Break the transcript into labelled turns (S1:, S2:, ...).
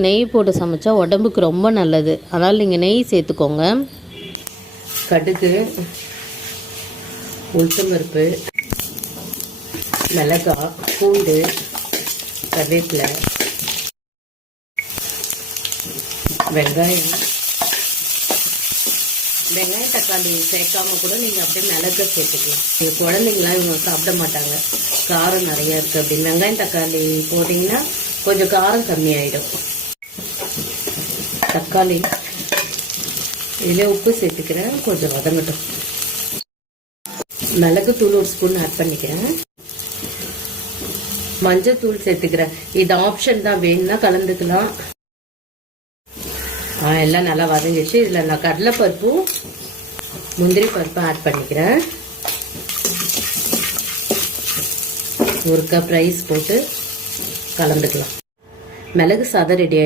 S1: நெய் போட்டு சமைச்சா உடம்புக்கு ரொம்ப நல்லது. அதனால் நீங்கள் நெய் சேர்த்துக்கோங்க. கடுகு உளுத்தம்பருப்பு மிளகாய் பூண்டு கருவேப்பிலை வெங்காயம். வெங்காயம் தக்காளி சேர்க்காம கூட நீங்கள் அப்படியே மிளகா சேர்த்துக்கலாம். எங்கள் குழந்தைங்களாம் இவங்க சாப்பிட மாட்டாங்க. காரம் நிறையா இருக்குது அப்படின்னு. வெங்காயம் தக்காளி போட்டிங்கன்னா கொஞ்சம் காரம் கம்மியாயிடும். தக்காளி. இதில் உப்பு சேர்த்துக்கிறேன். கொஞ்சம் வதங்கட்டும். மிளகு தூள் ஒரு ஸ்பூன் ஆட் பண்ணிக்கிறேன். மஞ்சள் தூள் சேர்த்துக்கிறேன். இது ஆப்ஷன் தான். வேணும்னா கலந்துக்கலாம். எல்லாம் நல்லா வதங்கிடுச்சு. இதில் நான் கடலைப்பருப்பும் முந்திரி பருப்பும் ஆட் பண்ணிக்கிறேன். ஒரு கப் ரைஸ் போட்டு கலந்துக்கலாம். மிளகு சாதம் ரெடி